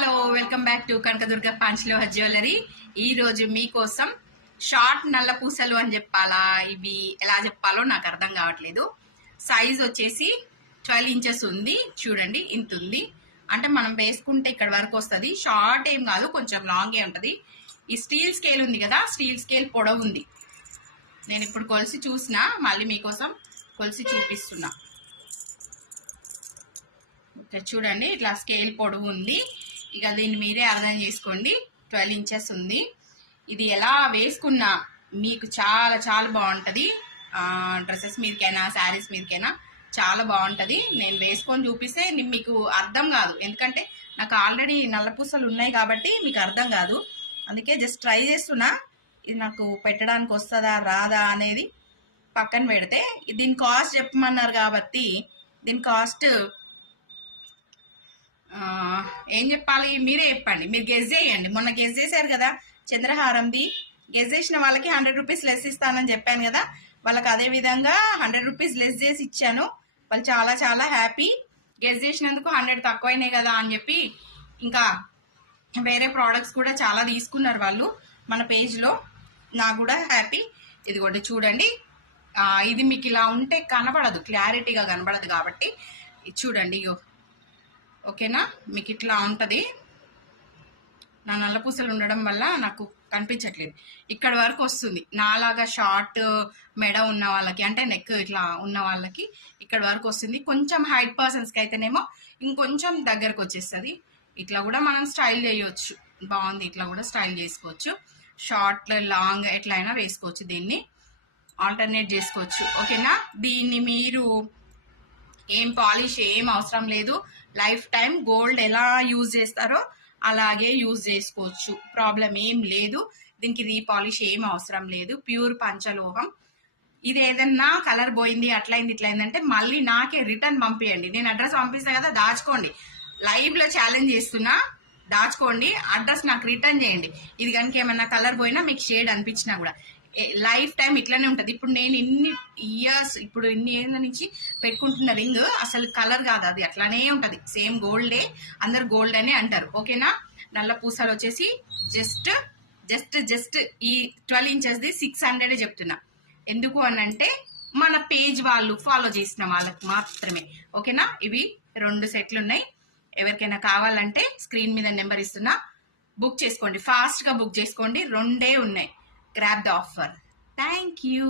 Hello welcome back to Kanakadurga Panchaloha jewellery. ఈ రోజు మీకోసం షార్ట్ నల్ల పూసలు అని చెప్పాలా, ఇవి ఎలా చెప్పాలో నాకు అర్థం కావట్లేదు. సైజ్ వచ్చేసి 12 ఇంచెస్ ఉంది. చూడండి, ఇంత ఉంది. అంటే మనం వేసుకుంటే ఇక్కడ వరకు వస్తుంది. షార్ట్ ఏం కాదు, కొంచెం లాంగే ఉంటుంది. ఈ స్టీల్ స్కేల్ ఉంది కదా, స్టీల్ స్కేల్ పొడవు ఉంది. నేను ఇప్పుడు కొలిసి చూసిన, మళ్ళీ మీకోసం కొలిసి చూపిస్తున్నా. చూడండి, ఇట్లా స్కేల్ పొడవు ఉంది. ఇక దీన్ని మీరే అర్థం చేసుకోండి. 12 ఇంచెస్ ఉంది. ఇది ఎలా వేసుకున్నా మీకు చాలా చాలా బాగుంటుంది. డ్రెస్సెస్ మీదకైనా శారీస్ మీదకైనా చాలా బాగుంటుంది. నేను వేసుకొని చూపిస్తే మీకు అర్థం కాదు, ఎందుకంటే నాకు ఆల్రెడీ నల్ల పూసలు ఉన్నాయి కాబట్టి మీకు అర్థం కాదు. అందుకే జస్ట్ ట్రై చేస్తున్నా. ఇది నాకు పెట్టడానికి వస్తుందా రాదా అనేది పక్కన పెడితే, దీని కాస్ట్ చెప్పమన్నారు కాబట్టి దీని కాస్ట్ ఏం చెప్పాలి మీరే చెప్పండి. మీరు గెస్ చేయండి. మొన్న గెస్ చేశారు కదా చంద్రహారంది. గెస్ చేసిన వాళ్ళకి 100 రూపీస్ లెస్ ఇస్తానని చెప్పాను కదా, వాళ్ళకి అదే విధంగా 100 రూపీస్ లెస్ చేసి ఇచ్చాను. వాళ్ళు చాలా చాలా హ్యాపీ. గెస్ చేసినందుకు 100 తక్కువైనాయి కదా అని చెప్పి ఇంకా వేరే ప్రోడక్ట్స్ కూడా చాలా తీసుకున్నారు వాళ్ళు మన పేజ్లో. నాకు కూడా హ్యాపీ. ఇది కూడా చూడండి, ఇది మీకు ఇలా ఉంటే కనబడదు, క్లారిటీగా కనబడదు కాబట్టి చూడండి. ఓకేనా, మీకు ఇట్లా ఉంటుంది. నా నల్ల పూసలు ఉండడం వల్ల నాకు కనిపించట్లేదు. ఇక్కడ వరకు వస్తుంది. నాలాగా షార్ట్ మెడ ఉన్న వాళ్ళకి, అంటే నెక్ ఇట్లా ఉన్న వాళ్ళకి ఇక్కడ వరకు వస్తుంది. కొంచెం హైట్ పర్సన్స్కి అయితేనేమో ఇంకొంచెం దగ్గరకు వచ్చేస్తుంది. ఇట్లా కూడా మనం స్టైల్ చేయవచ్చు. బాగుంది, ఇట్లా కూడా స్టైల్ చేసుకోవచ్చు. షార్ట్ లాంగ్ ఎట్లయినా వేసుకోవచ్చు. దీన్ని ఆల్టర్నేట్ చేసుకోవచ్చు. ఓకేనా, దీన్ని మీరు ఏం పాలిష్ ఏం అవసరం లేదు. లైఫ్ టైం గోల్డ్ ఎలా యూజ్ చేస్తారో అలాగే యూజ్ చేసుకోవచ్చు. ప్రాబ్లం ఏం లేదు. దీనికి రీపాలిష్ ఏం అవసరం లేదు. ప్యూర్ పంచలోహం. ఇది ఏదన్నా కలర్ పోయింది, అట్లయింది ఇట్లయిందంటే మళ్ళీ నాకే రిటర్న్ పంపించండి. నేను అడ్రస్ పంపిస్తా కదా, దాచుకోండి. లైవ్ లో ఛాలెంజ్ చేస్తున్నా, దాచుకోండి. అడ్రస్ నాకు రిటర్న్ చేయండి. ఇది కనుక ఏమన్నా కలర్ పోయినా మీకు షేడ్ అనిపించినా కూడా లైఫ్ టైం ఇట్లానే ఉంటుంది. ఇప్పుడు నేను ఇన్ని ఏళ్ళ నుంచి పెట్టుకుంటున్న రింగ్ అసలు కలర్ కాదు, అది అట్లానే ఉంటుంది. సేమ్ గోల్డే, అందరు గోల్డ్ అనే అంటారు. ఓకేనా, నల్ల పూసలు వచ్చేసి జస్ట్ జస్ట్ జస్ట్ ఈ 12 ఇంచెస్ది 600 చెప్తున్నా. ఎందుకు అనంటే మన పేజ్ వాళ్ళు ఫాలో చేసిన వాళ్ళకి మాత్రమే. ఓకేనా, ఇవి 2 సెట్లు ఉన్నాయి. ఎవరికైనా కావాలంటే స్క్రీన్ మీద నెంబర్ ఇస్తున్నా, బుక్ చేసుకోండి. ఫాస్ట్గా బుక్ చేసుకోండి. 2 ఉన్నాయి. Grab the offer. Thank you.